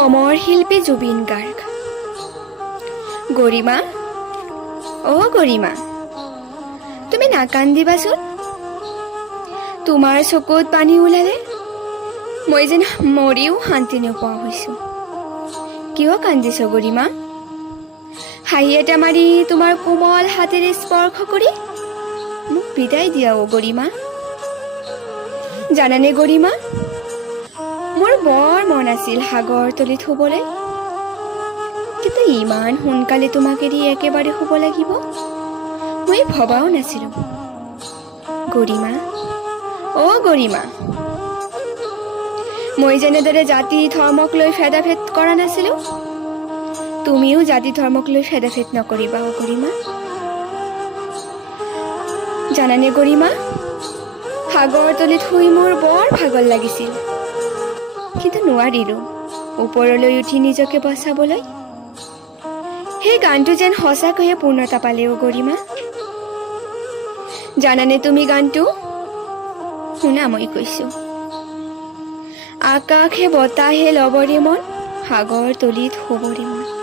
অমৰ শিল্পী জুবিন গাৰ্গ। গৰিমা, অ' গৰিমা, তুমি নাকান্দিবাচোন। তোমাৰ চকুত পানী ওলালে মই যেন মৰিও শান্তি নোপোৱা হৈছো। কিয় কান্দিছ গৰিমা? হাঁহি এটা মাৰি তোমাৰ কোমল হাতেৰে স্পৰ্শ কৰি মোক বিদায় দিয়া অ' গৰিমা। জানানে গৰিমা, মোৰ বৰ মন আছিল সাগৰ তলিত শুবলৈ, কিন্তু ইমান সোনকালে তোমাক এৰি একেবাৰে শুব লাগিব মই ভবাও নাছিলো। গৰিমা, অ' গৰিমা, মই যেনেদৰে জাতি ধৰ্মক লৈ ভেদাভেদ কৰা নাছিলো, তুমিও জাতি ধৰ্মক লৈ ভেদাভেদ নকৰিবা অ' গৰিমা। জানানে গৰিমা, সাগৰ তলিত শুই মোৰ বৰ ভাগৰ লাগিছিল, কিন্তু নোৱাৰিলো ওপৰলৈ উঠি নিজকে বচাবলৈ। সেই গানটো যেন সঁচাকৈয়ে পূৰ্ণতা পালে অ' গৰিমা। জানানে তুমি গানটো? শুনা মই কৈছো। আকাশে বতাহে লবৰে মন, সাগৰ তলিত শুবৰে মন।